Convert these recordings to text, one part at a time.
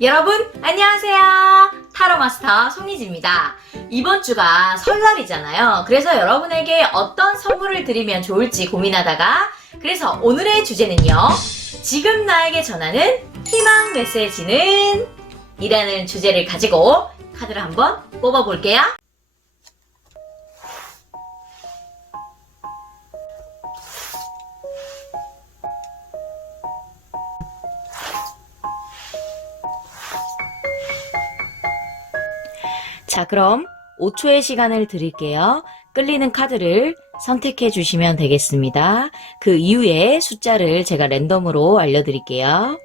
여러분 안녕하세요. 타로 마스터 송이지입니다. 이번 주가 설날이잖아요. 그래서 여러분에게 어떤 선물을 드리면 좋을지 고민하다가 그래서 오늘의 주제는요. 지금 나에게 전하는 희망 메시지는 이라는 주제를 가지고 카드를 한번 뽑아볼게요. 자, 그럼 5초의 시간을 드릴게요. 끌리는 카드를 선택해 주시면 되겠습니다. 그 이후에 숫자를 제가 랜덤으로 알려드릴게요.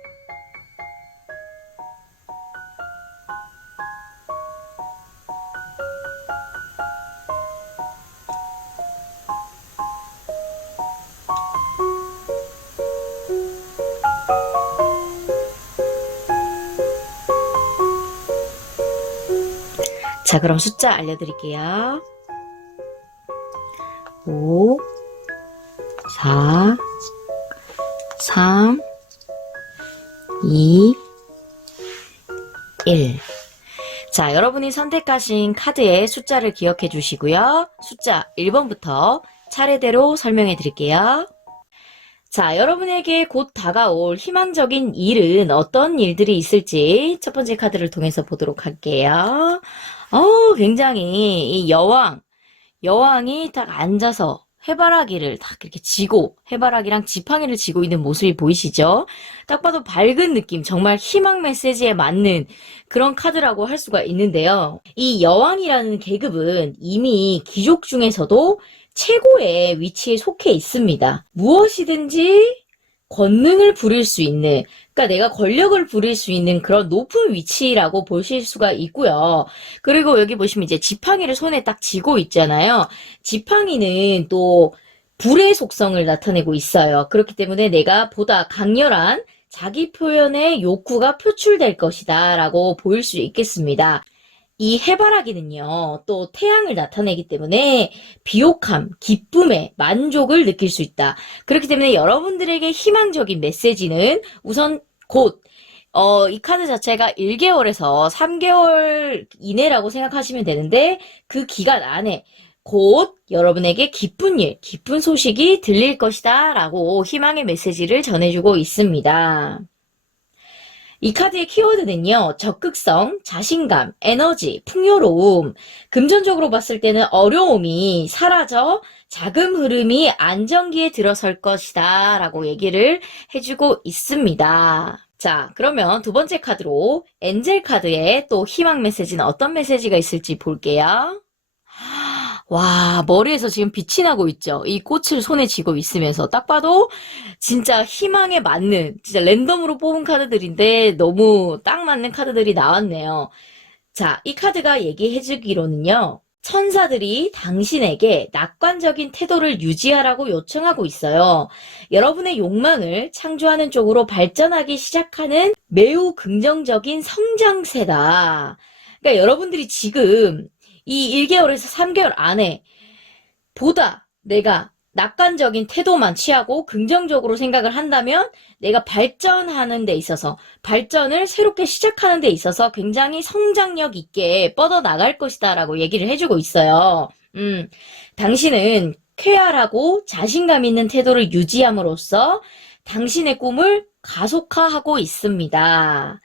자, 그럼 숫자 알려드릴게요. 5, 4, 3, 2, 1. 자, 여러분이 선택하신 카드의 숫자를 기억해 주시고요. 숫자 1번부터 차례대로 설명해 드릴게요. 자, 여러분에게 곧 다가올 희망적인 일은 어떤 일들이 있을지 첫 번째 카드를 통해서 보도록 할게요. 굉장히 이 여왕이 딱 앉아서 해바라기를 딱 이렇게 쥐고 해바라기랑 지팡이를 쥐고 있는 모습이 보이시죠? 딱 봐도 밝은 느낌, 정말 희망 메시지에 맞는 그런 카드라고 할 수가 있는데요. 이 여왕이라는 계급은 이미 귀족 중에서도 최고의 위치에 속해 있습니다. 무엇이든지 권능을 부릴 수 있는, 그러니까 내가 권력을 부릴 수 있는 그런 높은 위치라고 보실 수가 있고요. 그리고 여기 보시면 이제 지팡이를 손에 딱 쥐고 있잖아요. 지팡이는 또 불의 속성을 나타내고 있어요. 그렇기 때문에 내가 보다 강렬한 자기 표현의 욕구가 표출될 것이다 라고 보일 수 있겠습니다. 이 해바라기는요, 또 태양을 나타내기 때문에 비옥함, 기쁨에 만족을 느낄 수 있다. 그렇기 때문에 여러분들에게 희망적인 메시지는 우선 곧, 이 카드 자체가 1개월에서 3개월 이내라고 생각하시면 되는데, 그 기간 안에 곧 여러분에게 기쁜 일, 기쁜 소식이 들릴 것이다 라고 희망의 메시지를 전해주고 있습니다. 이 카드의 키워드는요. 적극성, 자신감, 에너지, 풍요로움. 금전적으로 봤을 때는 어려움이 사라져 자금 흐름이 안정기에 들어설 것이다 라고 얘기를 해주고 있습니다. 자, 그러면 두 번째 카드로 엔젤 카드에 또 희망 메시지는 어떤 메시지가 있을지 볼게요. 와, 머리에서 지금 빛이 나고 있죠? 이 꽃을 손에 쥐고 있으면서 딱 봐도 진짜 희망에 맞는, 진짜 랜덤으로 뽑은 카드들인데 너무 딱 맞는 카드들이 나왔네요. 자, 이 카드가 얘기해주기로는요. 천사들이 당신에게 낙관적인 태도를 유지하라고 요청하고 있어요. 여러분의 욕망을 창조하는 쪽으로 발전하기 시작하는 매우 긍정적인 성장세다. 그러니까 여러분들이 지금 이 1개월에서 3개월 안에 보다 내가 낙관적인 태도만 취하고 긍정적으로 생각을 한다면 내가 발전하는 데 있어서 발전을 새롭게 시작하는 데 있어서 굉장히 성장력 있게 뻗어나갈 것이다 라고 얘기를 해주고 있어요. 당신은 쾌활하고 자신감 있는 태도를 유지함으로써 당신의 꿈을 가속화하고 있습니다.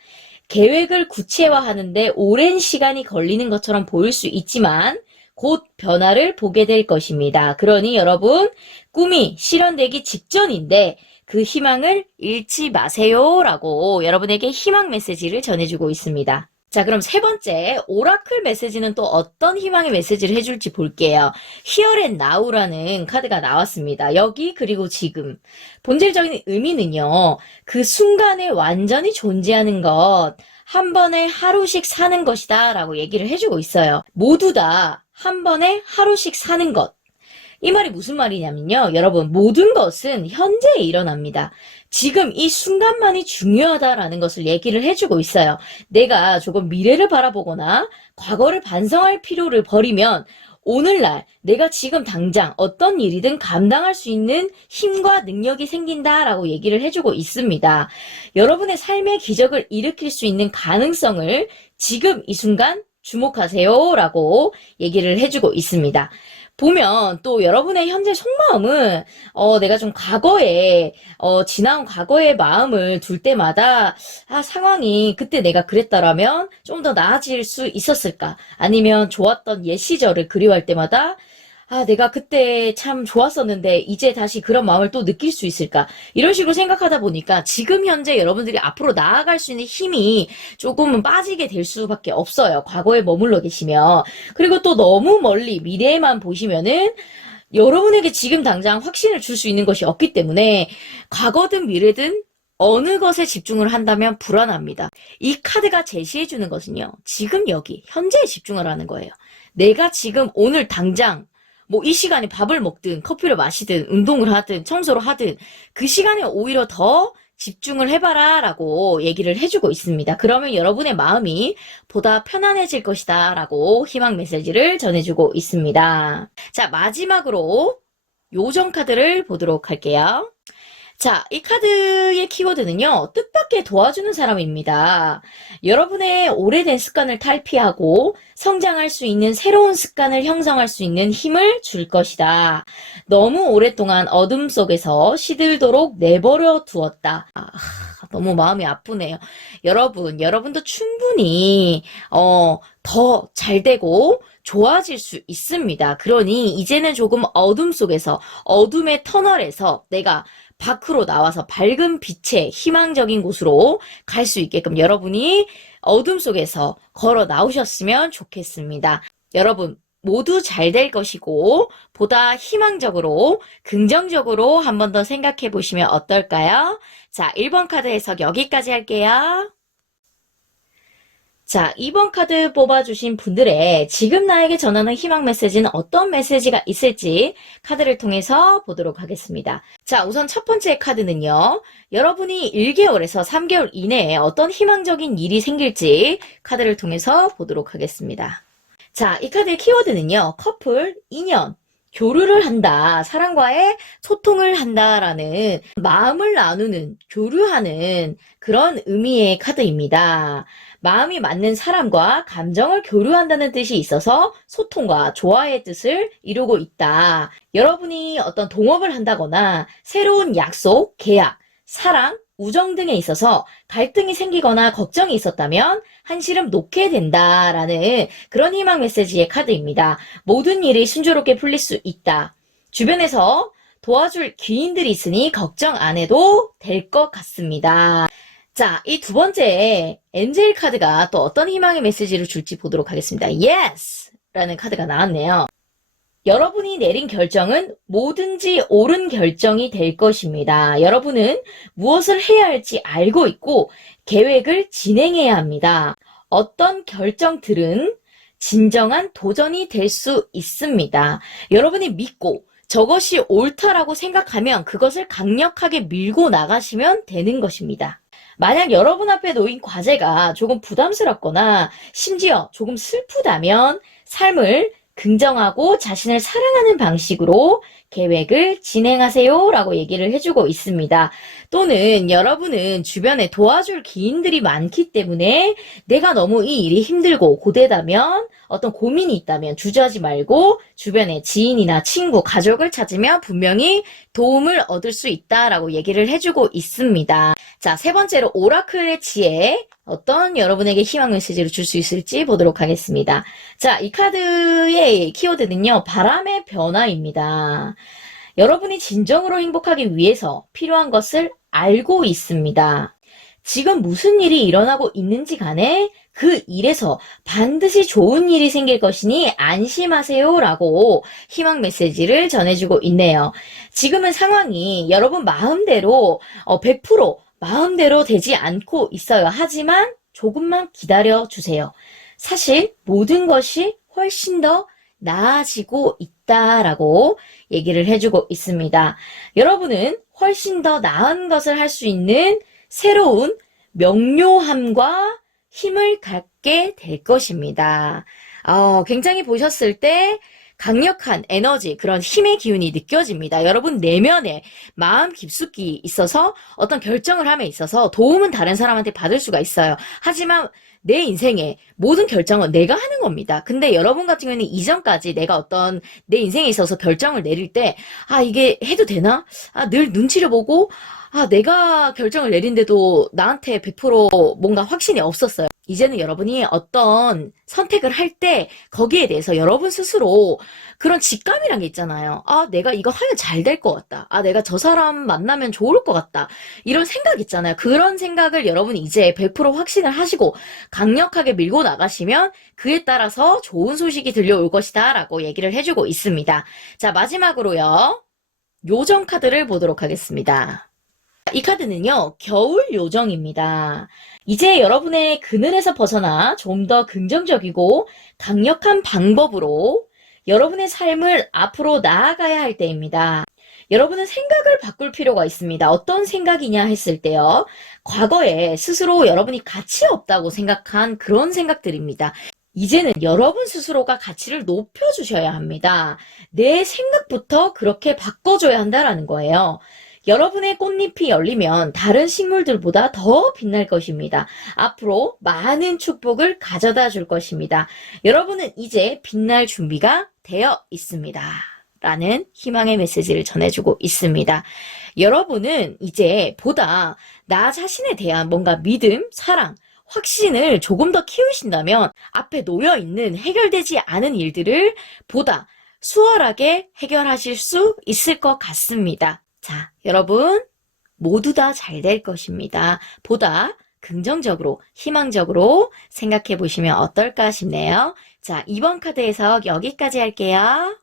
계획을 구체화하는데 오랜 시간이 걸리는 것처럼 보일 수 있지만 곧 변화를 보게 될 것입니다. 그러니 여러분 꿈이 실현되기 직전인데 그 희망을 잃지 마세요 라고 여러분에게 희망 메시지를 전해주고 있습니다. 자, 그럼 세 번째 오라클 메시지는 또 어떤 희망의 메시지를 해줄지 볼게요. Here and Now라는 카드가 나왔습니다. 여기 그리고 지금. 본질적인 의미는요. 그 순간에 완전히 존재하는 것, 한 번에 하루씩 사는 것이다 라고 얘기를 해주고 있어요. 모두 다 한 번에 하루씩 사는 것. 이 말이 무슨 말이냐면요. 여러분 모든 것은 현재에 일어납니다. 지금 이 순간만이 중요하다라는 것을 얘기를 해주고 있어요. 내가 조금 미래를 바라보거나 과거를 반성할 필요를 버리면 오늘날 내가 지금 당장 어떤 일이든 감당할 수 있는 힘과 능력이 생긴다라고 얘기를 해주고 있습니다. 여러분의 삶의 기적을 일으킬 수 있는 가능성을 지금 이 순간 주목하세요 라고 얘기를 해주고 있습니다. 보면 또 여러분의 현재 속마음은 내가 좀 과거에 지나온 과거의 마음을 둘 때마다 상황이 그때 내가 그랬다라면 좀 더 나아질 수 있었을까? 아니면 좋았던 옛 시절을 그리워할 때마다 내가 그때 참 좋았었는데 이제 다시 그런 마음을 또 느낄 수 있을까? 이런 식으로 생각하다 보니까 지금 현재 여러분들이 앞으로 나아갈 수 있는 힘이 조금은 빠지게 될 수밖에 없어요. 과거에 머물러 계시면. 그리고 또 너무 멀리 미래에만 보시면은 여러분에게 지금 당장 확신을 줄 수 있는 것이 없기 때문에 과거든 미래든 어느 것에 집중을 한다면 불안합니다. 이 카드가 제시해주는 것은요. 지금 여기 현재에 집중을 하는 거예요. 내가 지금 오늘 당장 뭐 이 시간에 밥을 먹든 커피를 마시든 운동을 하든 청소를 하든 그 시간에 오히려 더 집중을 해봐라 라고 얘기를 해주고 있습니다. 그러면 여러분의 마음이 보다 편안해질 것이다 라고 희망 메시지를 전해주고 있습니다. 자, 마지막으로 요정 카드를 보도록 할게요. 자, 이 카드의 키워드는요, 뜻밖의 도와주는 사람입니다. 여러분의 오래된 습관을 탈피하고 성장할 수 있는 새로운 습관을 형성할 수 있는 힘을 줄 것이다. 너무 오랫동안 어둠 속에서 시들도록 내버려 두었다. 너무 마음이 아프네요. 여러분도 충분히, 더 잘 되고, 좋아질 수 있습니다. 그러니 이제는 조금 어둠 속에서, 어둠의 터널에서 내가 밖으로 나와서 밝은 빛의 희망적인 곳으로 갈 수 있게끔 여러분이 어둠 속에서 걸어 나오셨으면 좋겠습니다. 여러분 모두 잘 될 것이고 보다 희망적으로 긍정적으로 한 번 더 생각해 보시면 어떨까요? 자, 1번 카드 해석 여기까지 할게요. 자, 2번 카드 뽑아주신 분들의 지금 나에게 전하는 희망 메시지는 어떤 메시지가 있을지 카드를 통해서 보도록 하겠습니다. 자, 우선 첫 번째 카드는요. 여러분이 1개월에서 3개월 이내에 어떤 희망적인 일이 생길지 카드를 통해서 보도록 하겠습니다. 자, 이 카드의 키워드는요. 커플, 인연, 교류를 한다, 사랑과의 소통을 한다라는 마음을 나누는, 교류하는 그런 의미의 카드입니다. 마음이 맞는 사람과 감정을 교류한다는 뜻이 있어서 소통과 조화의 뜻을 이루고 있다. 여러분이 어떤 동업을 한다거나 새로운 약속, 계약, 사랑, 우정 등에 있어서 갈등이 생기거나 걱정이 있었다면 한시름 놓게 된다라는 그런 희망 메시지의 카드입니다. 모든 일이 순조롭게 풀릴 수 있다. 주변에서 도와줄 귀인들이 있으니 걱정 안 해도 될 것 같습니다. 자, 이 두 번째 엔젤 카드가 또 어떤 희망의 메시지를 줄지 보도록 하겠습니다. Yes! 라는 카드가 나왔네요. 여러분이 내린 결정은 뭐든지 옳은 결정이 될 것입니다. 여러분은 무엇을 해야 할지 알고 있고 계획을 진행해야 합니다. 어떤 결정들은 진정한 도전이 될 수 있습니다. 여러분이 믿고 저것이 옳다라고 생각하면 그것을 강력하게 밀고 나가시면 되는 것입니다. 만약 여러분 앞에 놓인 과제가 조금 부담스럽거나 심지어 조금 슬프다면 삶을 긍정하고 자신을 사랑하는 방식으로 계획을 진행하세요 라고 얘기를 해주고 있습니다. 또는 여러분은 주변에 도와줄 기인들이 많기 때문에 내가 너무 이 일이 힘들고 고되다면 어떤 고민이 있다면 주저하지 말고 주변에 지인이나 친구, 가족을 찾으면 분명히 도움을 얻을 수 있다라고 얘기를 해주고 있습니다. 자, 세 번째로 오라클의 지혜, 어떤 여러분에게 희망 메시지를 줄 수 있을지 보도록 하겠습니다. 자, 이 카드의 키워드는요, 바람의 변화입니다. 여러분이 진정으로 행복하기 위해서 필요한 것을 알고 있습니다. 지금 무슨 일이 일어나고 있는지 간에 그 일에서 반드시 좋은 일이 생길 것이니 안심하세요 라고 희망 메시지를 전해주고 있네요. 지금은 상황이 여러분 마음대로 100% 마음대로 되지 않고 있어요. 하지만 조금만 기다려주세요. 사실 모든 것이 훨씬 더 나아지고 있다라고 얘기를 해주고 있습니다. 여러분은 훨씬 더 나은 것을 할 수 있는 새로운 명료함과 힘을 갖게 될 것입니다. 굉장히 보셨을 때 강력한 에너지, 그런 힘의 기운이 느껴집니다. 여러분 내면에 마음 깊숙이 있어서 어떤 결정을 함에 있어서 도움은 다른 사람한테 받을 수가 있어요. 하지만 내 인생의 모든 결정은 내가 하는 겁니다. 근데 여러분 같은 경우에는 이전까지 내가 어떤 내 인생에 있어서 결정을 내릴 때, 아, 이게 해도 되나? 아, 늘 눈치를 보고, 아, 내가 결정을 내린데도 나한테 100% 뭔가 확신이 없었어요. 이제는 여러분이 어떤 선택을 할 때 거기에 대해서 여러분 스스로 그런 직감이란 게 있잖아요. 아, 내가 이거 하면 잘 될 것 같다. 아, 내가 저 사람 만나면 좋을 것 같다. 이런 생각 있잖아요. 그런 생각을 여러분이 이제 100% 확신을 하시고 강력하게 밀고 나가시면 그에 따라서 좋은 소식이 들려올 것이다 라고 얘기를 해주고 있습니다. 자, 마지막으로요. 요정 카드를 보도록 하겠습니다. 이 카드는요, 겨울 요정입니다. 이제 여러분의 그늘에서 벗어나 좀 더 긍정적이고 강력한 방법으로 여러분의 삶을 앞으로 나아가야 할 때입니다. 여러분은 생각을 바꿀 필요가 있습니다. 어떤 생각이냐 했을 때요, 과거에 스스로 여러분이 가치 없다고 생각한 그런 생각들입니다. 이제는 여러분 스스로가 가치를 높여주셔야 합니다. 내 생각부터 그렇게 바꿔줘야 한다라는 거예요. 여러분의 꽃잎이 열리면 다른 식물들보다 더 빛날 것입니다. 앞으로 많은 축복을 가져다 줄 것입니다. 여러분은 이제 빛날 준비가 되어 있습니다. 라는 희망의 메시지를 전해주고 있습니다. 여러분은 이제 보다 나 자신에 대한 뭔가 믿음, 사랑, 확신을 조금 더 키우신다면 앞에 놓여있는 해결되지 않은 일들을 보다 수월하게 해결하실 수 있을 것 같습니다. 자, 여러분 모두 다 잘 될 것입니다. 보다 긍정적으로, 희망적으로 생각해 보시면 어떨까 싶네요. 자, 2번 카드 해석 여기까지 할게요.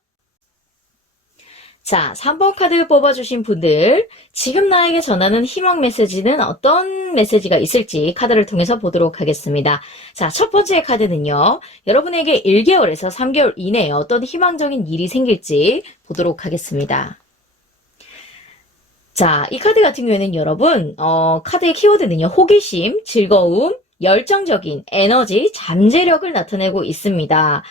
자, 3번 카드 뽑아주신 분들, 지금 나에게 전하는 희망 메시지는 어떤 메시지가 있을지 카드를 통해서 보도록 하겠습니다. 자, 첫 번째 카드는요, 여러분에게 1개월에서 3개월 이내에 어떤 희망적인 일이 생길지 보도록 하겠습니다. 자, 이 카드 같은 경우에는 여러분, 카드의 키워드는요, 호기심, 즐거움, 열정적인 에너지, 잠재력을 나타내고 있습니다.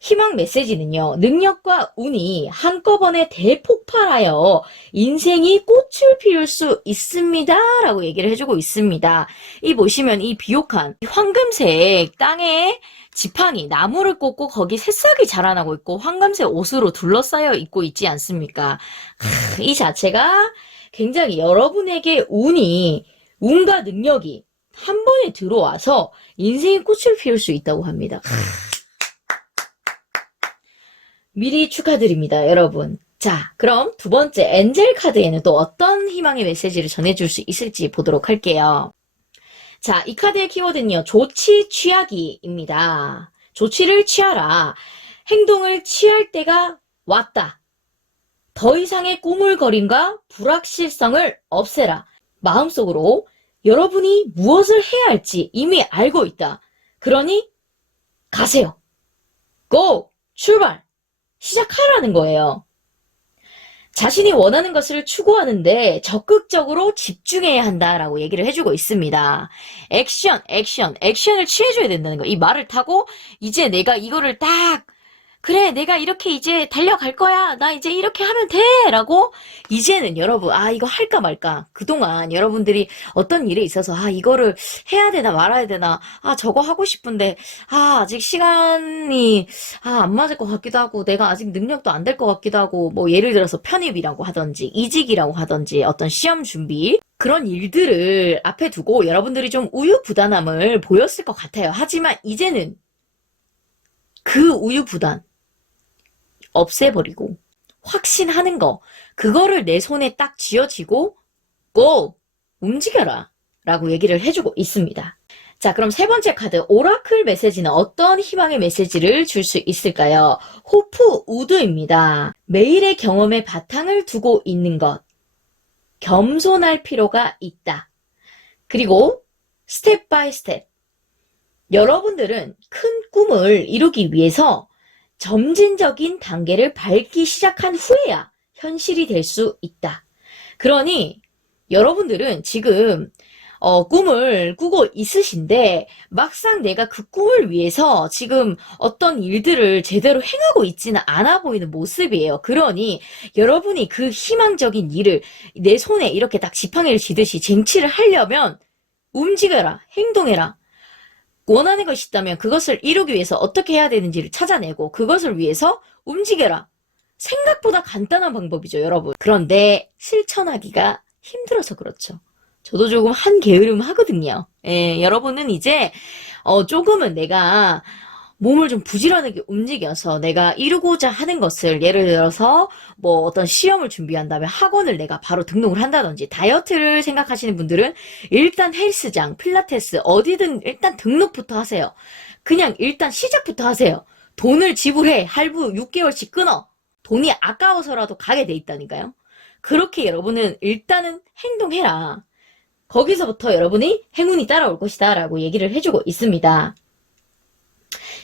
희망 메시지는요, 능력과 운이 한꺼번에 대폭발하여 인생이 꽃을 피울 수 있습니다. 라고 얘기를 해주고 있습니다. 이 보시면 이 비옥한 황금색 땅에 지팡이, 나무를 꽂고 거기 새싹이 자라나고 있고 황금색 옷으로 둘러싸여 있고 있지 않습니까? 이 자체가 굉장히 여러분에게 운과 능력이 한 번에 들어와서 인생의 꽃을 피울 수 있다고 합니다. 미리 축하드립니다, 여러분. 자, 그럼 두 번째 엔젤 카드에는 또 어떤 희망의 메시지를 전해줄 수 있을지 보도록 할게요. 자, 이 카드의 키워드는요, 조치 취하기입니다. 조치를 취하라. 행동을 취할 때가 왔다. 더 이상의 꾸물거림과 불확실성을 없애라. 마음속으로 여러분이 무엇을 해야 할지 이미 알고 있다. 그러니 가세요. 고! 출발! 시작하라는 거예요. 자신이 원하는 것을 추구하는데 적극적으로 집중해야 한다라고 얘기를 해주고 있습니다. 액션을 취해줘야 된다는 거. 이 말을 타고 이제 내가 이거를 딱 그래, 내가 이렇게 이제 달려갈 거야. 나 이제 이렇게 하면 돼. 라고 이제는 여러분, 아, 이거 할까 말까. 그동안 여러분들이 어떤 일에 있어서, 아, 이거를 해야 되나 말아야 되나. 아, 저거 하고 싶은데, 아, 아직 시간이, 아, 안 맞을 것 같기도 하고, 내가 아직 능력도 안 될 것 같기도 하고, 뭐, 예를 들어서 편입이라고 하든지, 이직이라고 하든지, 어떤 시험 준비, 그런 일들을 앞에 두고 여러분들이 좀 우유부단함을 보였을 것 같아요. 하지만 이제는 그 우유부단, 없애버리고 확신하는 거, 그거를 내 손에 딱 쥐어지고 고! 움직여라 라고 얘기를 해주고 있습니다. 자, 그럼 세 번째 카드 오라클 메시지는 어떤 희망의 메시지를 줄 수 있을까요? 호프 우드입니다. 매일의 경험에 바탕을 두고 있는 것, 겸손할 필요가 있다. 그리고 스텝 바이 스텝, 여러분들은 큰 꿈을 이루기 위해서 점진적인 단계를 밟기 시작한 후에야 현실이 될 수 있다. 그러니 여러분들은 지금 꿈을 꾸고 있으신데 막상 내가 그 꿈을 위해서 지금 어떤 일들을 제대로 행하고 있지는 않아 보이는 모습이에요. 그러니 여러분이 그 희망적인 일을 내 손에 이렇게 딱 지팡이를 쥐듯이 쟁취를 하려면 움직여라, 행동해라. 원하는 것이 있다면 그것을 이루기 위해서 어떻게 해야 되는지를 찾아내고 그것을 위해서 움직여라. 생각보다 간단한 방법이죠, 여러분. 그런데 실천하기가 힘들어서 그렇죠. 저도 조금 한 게으름 하거든요. 예, 여러분은 이제 조금은 내가 몸을 좀 부지런하게 움직여서 내가 이루고자 하는 것을 예를 들어서 뭐 어떤 시험을 준비한다면 학원을 내가 바로 등록을 한다든지 다이어트를 생각하시는 분들은 일단 헬스장, 필라테스 어디든 일단 등록부터 하세요. 그냥 일단 시작부터 하세요. 돈을 지불해. 할부 6개월씩 끊어. 돈이 아까워서라도 가게 돼 있다니까요. 그렇게 여러분은 일단은 행동해라. 거기서부터 여러분이 행운이 따라올 것이다 라고 얘기를 해주고 있습니다.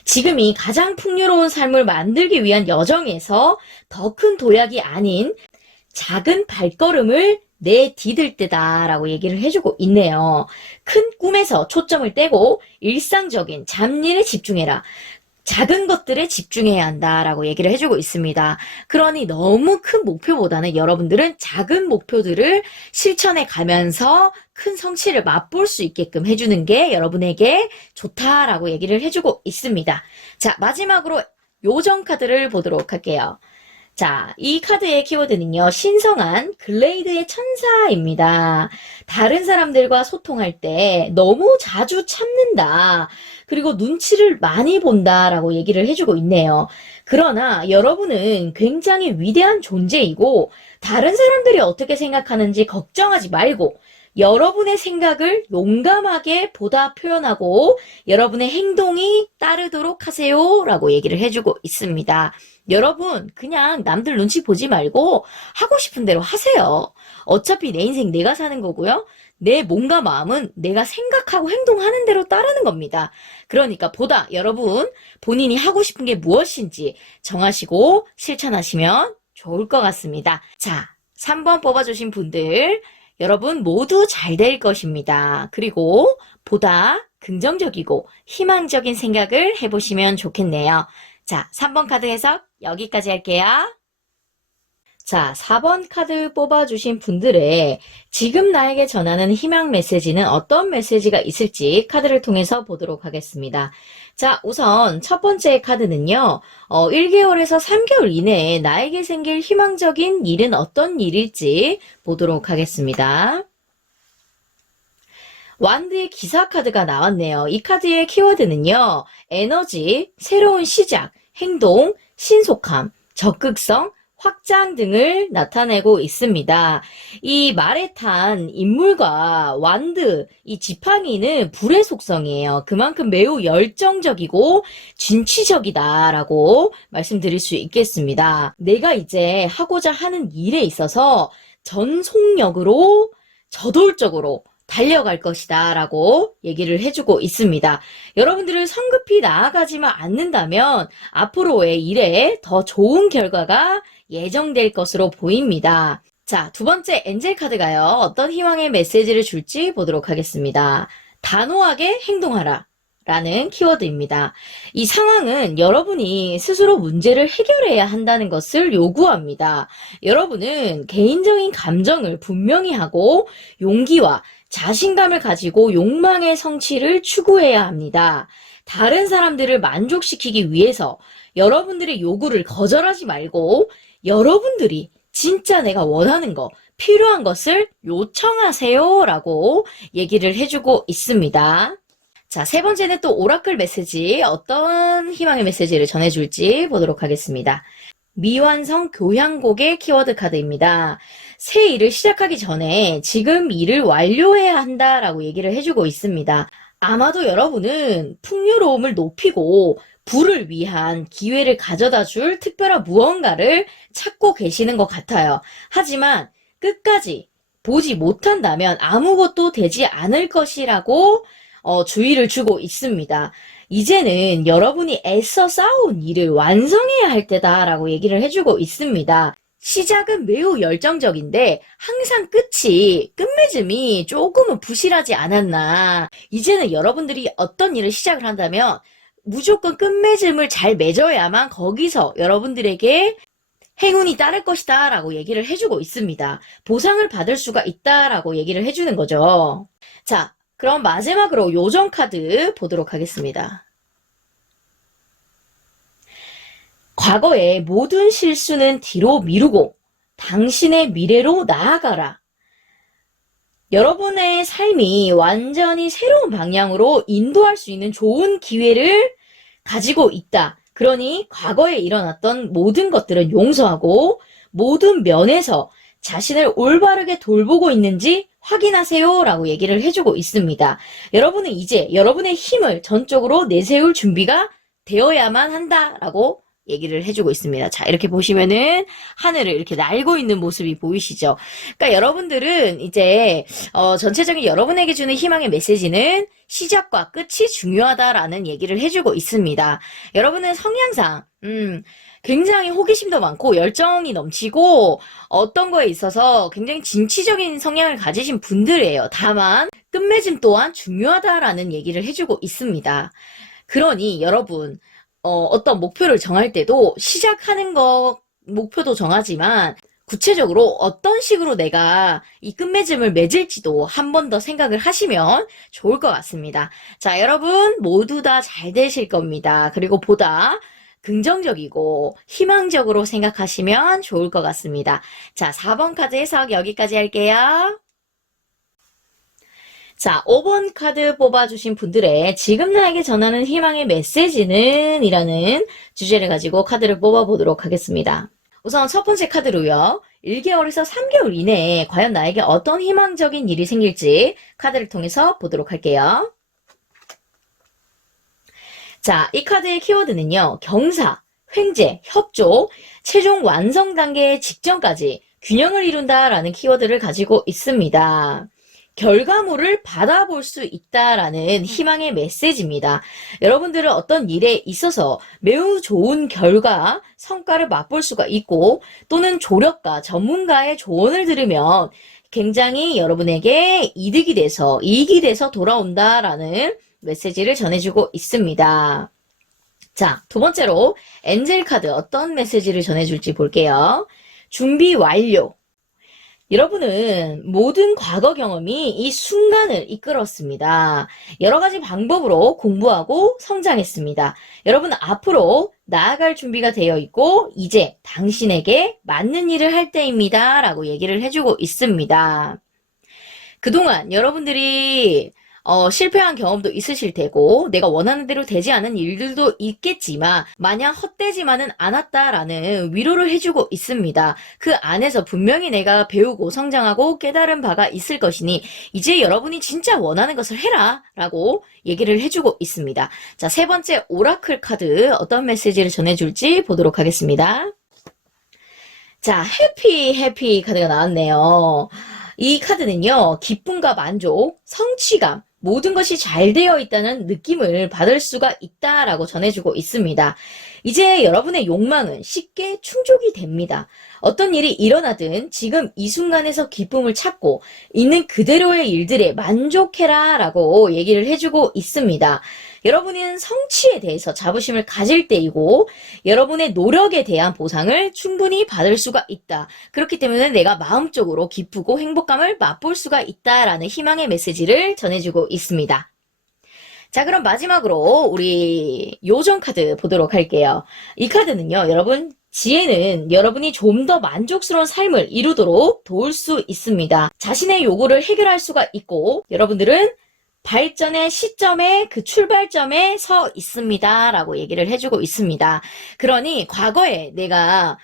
지금이 가장 풍요로운 삶을 만들기 위한 여정에서 더 큰 도약이 아닌 작은 발걸음을 내디딜 때다 라고 얘기를 해주고 있네요. 큰 꿈에서 초점을 떼고 일상적인 잡일에 집중해라. 작은 것들에 집중해야 한다라고 얘기를 해주고 있습니다. 그러니 너무 큰 목표보다는 여러분들은 작은 목표들을 실천해 가면서 큰 성취를 맛볼 수 있게끔 해주는 게 여러분에게 좋다라고 얘기를 해주고 있습니다. 자, 마지막으로 요정 카드를 보도록 할게요. 자, 이 카드의 키워드는요, 신성한 글레이드의 천사입니다. 다른 사람들과 소통할 때 너무 자주 참는다. 그리고 눈치를 많이 본다라고 얘기를 해주고 있네요. 그러나 여러분은 굉장히 위대한 존재이고, 다른 사람들이 어떻게 생각하는지 걱정하지 말고, 여러분의 생각을 용감하게 보다 표현하고 여러분의 행동이 따르도록 하세요 라고 얘기를 해주고 있습니다. 여러분 그냥 남들 눈치 보지 말고 하고 싶은 대로 하세요. 어차피 내 인생 내가 사는 거고요. 내 몸과 마음은 내가 생각하고 행동하는 대로 따르는 겁니다. 그러니까 보다 여러분 본인이 하고 싶은 게 무엇인지 정하시고 실천하시면 좋을 것 같습니다. 자, 3번 뽑아주신 분들 여러분 모두 잘 될 것입니다. 그리고 보다 긍정적이고 희망적인 생각을 해보시면 좋겠네요. 자, 3번 카드 해석 여기까지 할게요. 자, 4번 카드 뽑아주신 분들의 지금 나에게 전하는 희망 메시지는 어떤 메시지가 있을지 카드를 통해서 보도록 하겠습니다. 자, 우선 첫 번째 카드는요, 1개월에서 3개월 이내에 나에게 생길 희망적인 일은 어떤 일일지 보도록 하겠습니다. 완드의 기사 카드가 나왔네요. 이 카드의 키워드는요, 에너지, 새로운 시작, 행동, 신속함, 적극성, 확장 등을 나타내고 있습니다. 이 말에 탄 인물과 완드, 이 지팡이는 불의 속성이에요. 그만큼 매우 열정적이고 진취적이다라고 말씀드릴 수 있겠습니다. 내가 이제 하고자 하는 일에 있어서 전속력으로 저돌적으로 달려갈 것이다 라고 얘기를 해주고 있습니다. 여러분들은 성급히 나아가지만 않는다면 앞으로의 일에 더 좋은 결과가 예정될 것으로 보입니다. 자, 두 번째 엔젤 카드가요. 어떤 희망의 메시지를 줄지 보도록 하겠습니다. 단호하게 행동하라 라는 키워드입니다. 이 상황은 여러분이 스스로 문제를 해결해야 한다는 것을 요구합니다. 여러분은 개인적인 감정을 분명히 하고 용기와 자신감을 가지고 욕망의 성취를 추구해야 합니다. 다른 사람들을 만족시키기 위해서 여러분들의 요구를 거절하지 말고 여러분들이 진짜 내가 원하는 거, 필요한 것을 요청하세요 라고 얘기를 해주고 있습니다. 자, 세 번째는 또 오라클 메시지, 어떤 희망의 메시지를 전해줄지 보도록 하겠습니다. 미완성 교향곡의 키워드 카드입니다. 새 일을 시작하기 전에 지금 일을 완료해야 한다라고 얘기를 해주고 있습니다. 아마도 여러분은 풍요로움을 높이고 부를 위한 기회를 가져다 줄 특별한 무언가를 찾고 계시는 것 같아요. 하지만 끝까지 보지 못한다면 아무것도 되지 않을 것이라고 주의를 주고 있습니다. 이제는 여러분이 애써 쌓아온 일을 완성해야 할 때다라고 얘기를 해주고 있습니다. 시작은 매우 열정적인데 항상 끝맺음이 조금은 부실하지 않았나. 이제는 여러분들이 어떤 일을 시작을 한다면 무조건 끝맺음을 잘 맺어야만 거기서 여러분들에게 행운이 따를 것이다 라고 얘기를 해주고 있습니다. 보상을 받을 수가 있다 라고 얘기를 해주는 거죠. 자, 그럼 마지막으로 요정 카드 보도록 하겠습니다. 과거의 모든 실수는 뒤로 미루고 당신의 미래로 나아가라. 여러분의 삶이 완전히 새로운 방향으로 인도할 수 있는 좋은 기회를 가지고 있다. 그러니 과거에 일어났던 모든 것들은 용서하고 모든 면에서 자신을 올바르게 돌보고 있는지 확인하세요 라고 얘기를 해주고 있습니다. 여러분은 이제 여러분의 힘을 전적으로 내세울 준비가 되어야만 한다라고 얘기를 해주고 있습니다. 자, 이렇게 보시면은 하늘을 이렇게 날고 있는 모습이 보이시죠? 그러니까 여러분들은 이제 전체적인 여러분에게 주는 희망의 메시지는 시작과 끝이 중요하다라는 얘기를 해주고 있습니다. 여러분은 성향상 굉장히 호기심도 많고 열정이 넘치고 어떤 거에 있어서 굉장히 진취적인 성향을 가지신 분들이에요. 다만 끝맺음 또한 중요하다라는 얘기를 해주고 있습니다. 그러니 여러분 어떤 목표를 정할 때도 시작하는 거 목표도 정하지만 구체적으로 어떤 식으로 내가 이 끝맺음을 맺을지도 한 번 더 생각을 하시면 좋을 것 같습니다. 자, 여러분 모두 다 잘 되실 겁니다. 그리고 보다 긍정적이고 희망적으로 생각하시면 좋을 것 같습니다. 자, 4번 카드 해석 여기까지 할게요. 자, 5번 카드 뽑아주신 분들의 지금 나에게 전하는 희망의 메시지는 이라는 주제를 가지고 카드를 뽑아보도록 하겠습니다. 우선 첫 번째 카드로요. 1개월에서 3개월 이내에 과연 나에게 어떤 희망적인 일이 생길지 카드를 통해서 보도록 할게요. 자, 이 카드의 키워드는요. 경사, 횡재, 협조, 최종 완성 단계 직전까지 균형을 이룬다라는 키워드를 가지고 있습니다. 결과물을 받아볼 수 있다라는 희망의 메시지입니다. 여러분들은 어떤 일에 있어서 매우 좋은 결과, 성과를 맛볼 수가 있고 또는 조력가, 전문가의 조언을 들으면 굉장히 여러분에게 이익이 돼서 돌아온다라는 메시지를 전해주고 있습니다. 자, 두 번째로 엔젤 카드 어떤 메시지를 전해줄지 볼게요. 준비 완료. 여러분은 모든 과거 경험이 이 순간을 이끌었습니다. 여러 가지 방법으로 공부하고 성장했습니다. 여러분은 앞으로 나아갈 준비가 되어 있고 이제 당신에게 맞는 일을 할 때입니다. 라고 얘기를 해주고 있습니다. 그동안 여러분들이 실패한 경험도 있으실 테고 내가 원하는 대로 되지 않은 일들도 있겠지만 마냥 헛되지만은 않았다라는 위로를 해주고 있습니다. 그 안에서 분명히 내가 배우고 성장하고 깨달은 바가 있을 것이니 이제 여러분이 진짜 원하는 것을 해라 라고 얘기를 해주고 있습니다. 자, 세 번째 오라클 카드 어떤 메시지를 전해줄지 보도록 하겠습니다. 자, 해피 카드가 나왔네요. 이 카드는요, 기쁨과 만족, 성취감, 모든 것이 잘 되어 있다는 느낌을 받을 수가 있다라고 전해주고 있습니다. 이제 여러분의 욕망은 쉽게 충족이 됩니다. 어떤 일이 일어나든 지금 이 순간에서 기쁨을 찾고 있는 그대로의 일들에 만족해라 라고 얘기를 해주고 있습니다. 여러분은 성취에 대해서 자부심을 가질 때이고 여러분의 노력에 대한 보상을 충분히 받을 수가 있다. 그렇기 때문에 내가 마음적으로 기쁘고 행복감을 맛볼 수가 있다라는 희망의 메시지를 전해주고 있습니다. 자, 그럼 마지막으로 우리 요정 카드 보도록 할게요. 이 카드는요, 여러분 지혜는 여러분이 좀 더 만족스러운 삶을 이루도록 도울 수 있습니다. 자신의 요구를 해결할 수가 있고 여러분들은 발전의 시점에 그 출발점에 서 있습니다 라고 얘기를 해주고 있습니다. 그러니 과거에 내가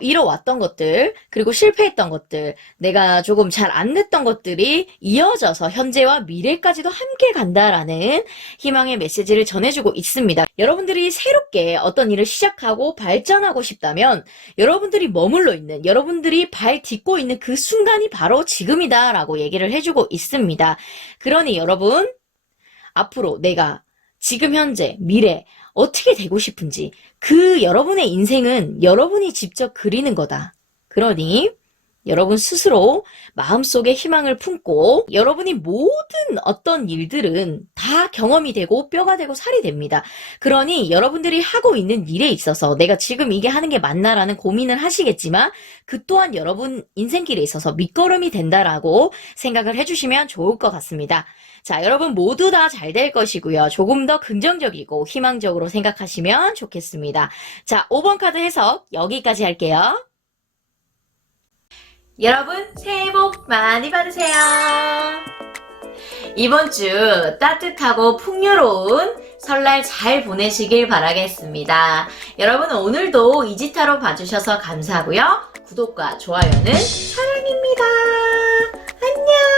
이뤄왔던 것들 그리고 실패했던 것들 내가 조금 잘 안 됐던 것들이 이어져서 현재와 미래까지도 함께 간다라는 희망의 메시지를 전해주고 있습니다. 여러분들이 새롭게 어떤 일을 시작하고 발전하고 싶다면 여러분들이 머물러 있는 여러분들이 발 딛고 있는 그 순간이 바로 지금이다 라고 얘기를 해주고 있습니다. 그러니 여러분 앞으로 내가 지금 현재 미래 어떻게 되고 싶은지 그 여러분의 인생은 여러분이 직접 그리는 거다. 그러니 여러분 스스로 마음속에 희망을 품고 여러분이 모든 어떤 일들은 다 경험이 되고 뼈가 되고 살이 됩니다. 그러니 여러분들이 하고 있는 일에 있어서 내가 지금 이게 하는 게 맞나라는 고민을 하시겠지만 그 또한 여러분 인생길에 있어서 밑거름이 된다라고 생각을 해주시면 좋을 것 같습니다. 자, 여러분 모두 다 잘 될 것이고요. 조금 더 긍정적이고 희망적으로 생각하시면 좋겠습니다. 자, 5번 카드 해석 여기까지 할게요. 여러분 새해 복 많이 받으세요. 이번 주 따뜻하고 풍요로운 설날 잘 보내시길 바라겠습니다. 여러분 오늘도 이지타로 봐주셔서 감사하고요. 구독과 좋아요는 사랑입니다. 안녕.